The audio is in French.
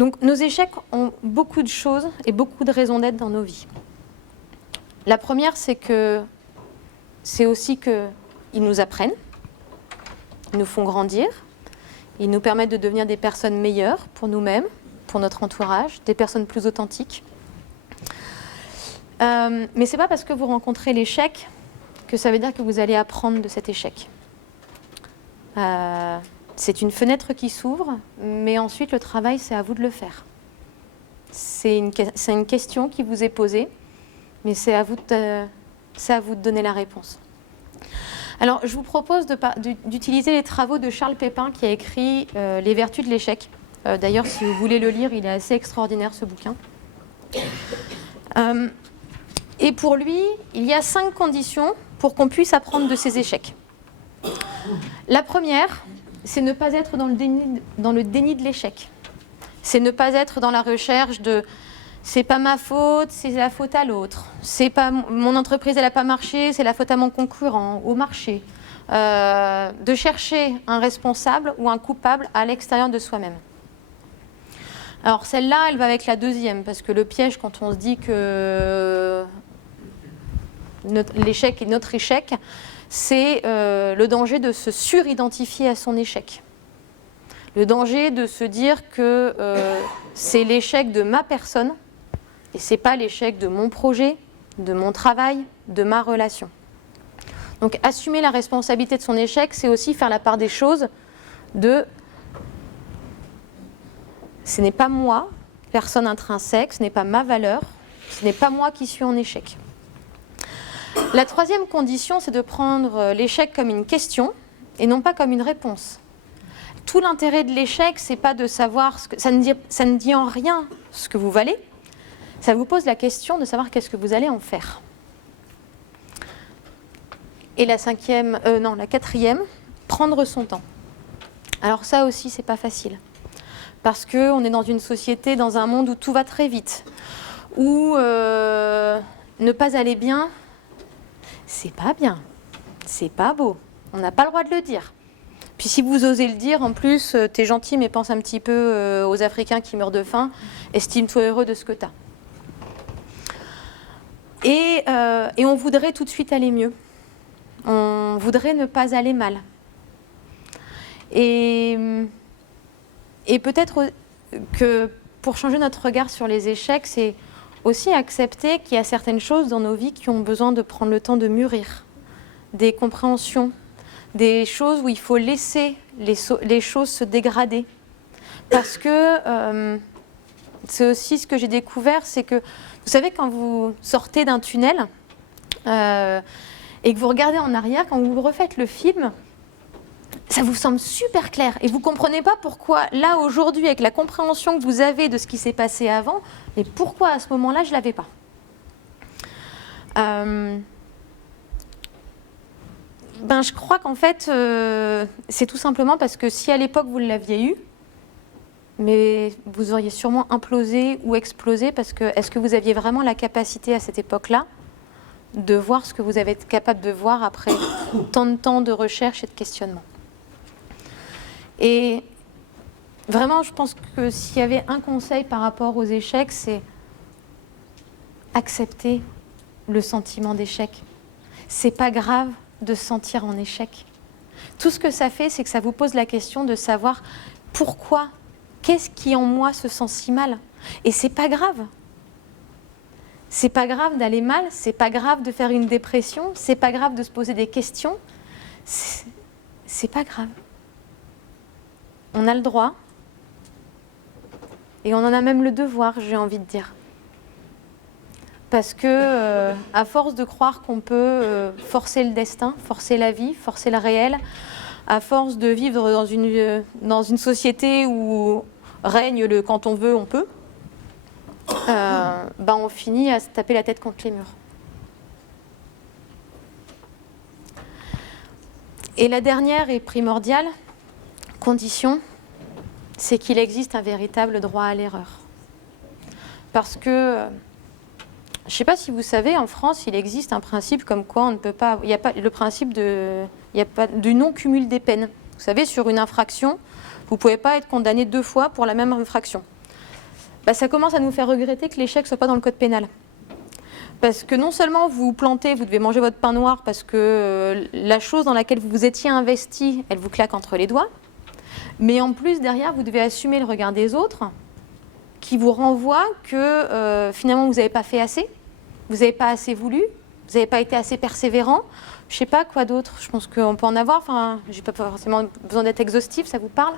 Donc nos échecs ont beaucoup de choses et beaucoup de raisons d'être dans nos vies. La première, c'est aussi qu'ils nous apprennent, ils nous font grandir, ils nous permettent de devenir des personnes meilleures pour nous-mêmes, pour notre entourage, des personnes plus authentiques. Mais ce n'est pas parce que vous rencontrez l'échec que ça veut dire que vous allez apprendre de cet échec. C'est une fenêtre qui s'ouvre, mais ensuite le travail, c'est à vous de le faire. C'est une question qui vous est posée, mais c'est à vous de donner la réponse. Alors, je vous propose d'utiliser les travaux de Charles Pépin qui a écrit Les vertus de l'échec. D'ailleurs, si vous voulez le lire, il est assez extraordinaire ce bouquin. Et pour lui, il y a 5 conditions pour qu'on puisse apprendre de ses échecs. La première, c'est ne pas être dans le déni de l'échec. C'est ne pas être dans la recherche de « c'est pas ma faute, c'est la faute à l'autre ». C'est pas mon entreprise, elle n'a pas marché, c'est la faute à mon concurrent, au marché. De chercher un responsable ou un coupable à l'extérieur de soi-même. Alors celle-là, elle va avec la deuxième, parce que le piège, quand on se dit que l'échec est notre échec, c'est le danger de se suridentifier à son échec. Le danger de se dire que c'est l'échec de ma personne et ce n'est pas l'échec de mon projet, de mon travail, de ma relation. Donc assumer la responsabilité de son échec, c'est aussi faire la part des choses de ce n'est pas moi, personne intrinsèque, ce n'est pas ma valeur, ce n'est pas moi qui suis en échec. La troisième condition, c'est de prendre l'échec comme une question et non pas comme une réponse. Tout l'intérêt de l'échec, c'est pas de savoir ça ne dit en rien ce que vous valez. Ça vous pose la question de savoir qu'est-ce que vous allez en faire. Et la quatrième, prendre son temps. Alors ça aussi, c'est pas facile. Parce qu'on est dans une société, dans un monde où tout va très vite. Où ne pas aller bien, c'est pas bien. C'est pas beau. On n'a pas le droit de le dire. Puis si vous osez le dire, en plus, t'es gentil, mais pense un petit peu aux Africains qui meurent de faim. Estime-toi heureux de ce que t'as. Et on voudrait tout de suite aller mieux. On voudrait ne pas aller mal. Et peut-être que pour changer notre regard sur les échecs, c'est aussi accepter qu'il y a certaines choses dans nos vies qui ont besoin de prendre le temps de mûrir. Des compréhensions, des choses où il faut laisser les choses se dégrader. Parce que c'est aussi ce que j'ai découvert, c'est que, vous savez, quand vous sortez d'un tunnel et que vous regardez en arrière, quand vous refaites le film, ça vous semble super clair. Et vous ne comprenez pas pourquoi, là, aujourd'hui, avec la compréhension que vous avez de ce qui s'est passé avant, mais pourquoi, à ce moment-là, je ne l'avais pas. Je crois qu'en fait, c'est tout simplement parce que si à l'époque, vous l'aviez eu, mais vous auriez sûrement implosé ou explosé, parce que est-ce que vous aviez vraiment la capacité à cette époque-là de voir ce que vous avez été capable de voir après tant de temps de recherche et de questionnement. Et vraiment, je pense que s'il y avait un conseil par rapport aux échecs, c'est accepter le sentiment d'échec. C'est pas grave de se sentir en échec. Tout ce que ça fait, c'est que ça vous pose la question de savoir pourquoi, qu'est-ce qui en moi se sent si mal. Et c'est pas grave. C'est pas grave d'aller mal, c'est pas grave de faire une dépression, c'est pas grave de se poser des questions. C'est pas grave. On a le droit et on en a même le devoir, j'ai envie de dire. Parce que, à force de croire qu'on peut forcer le destin, forcer la vie, forcer le réel, à force de vivre dans une société où règne le quand on veut, on peut, on finit à se taper la tête contre les murs. Et la dernière et primordiale condition, c'est qu'il existe un véritable droit à l'erreur. Parce que, je ne sais pas si vous savez, en France, il existe un principe comme quoi on ne peut pas, il n'y a pas le principe du non-cumul des peines. Vous savez, sur une infraction, vous ne pouvez pas être condamné 2 fois pour la même infraction. bah, ça commence à nous faire regretter que l'échec ne soit pas dans le code pénal. Parce que non seulement vous vous plantez, vous devez manger votre pain noir parce que la chose dans laquelle vous vous étiez investi, elle vous claque entre les doigts, mais en plus, derrière, vous devez assumer le regard des autres qui vous renvoient que finalement, vous n'avez pas fait assez, vous n'avez pas assez voulu, vous n'avez pas été assez persévérant. Je ne sais pas quoi d'autre, je pense qu'on peut en avoir, enfin, je n'ai pas forcément besoin d'être exhaustif, ça vous parle ?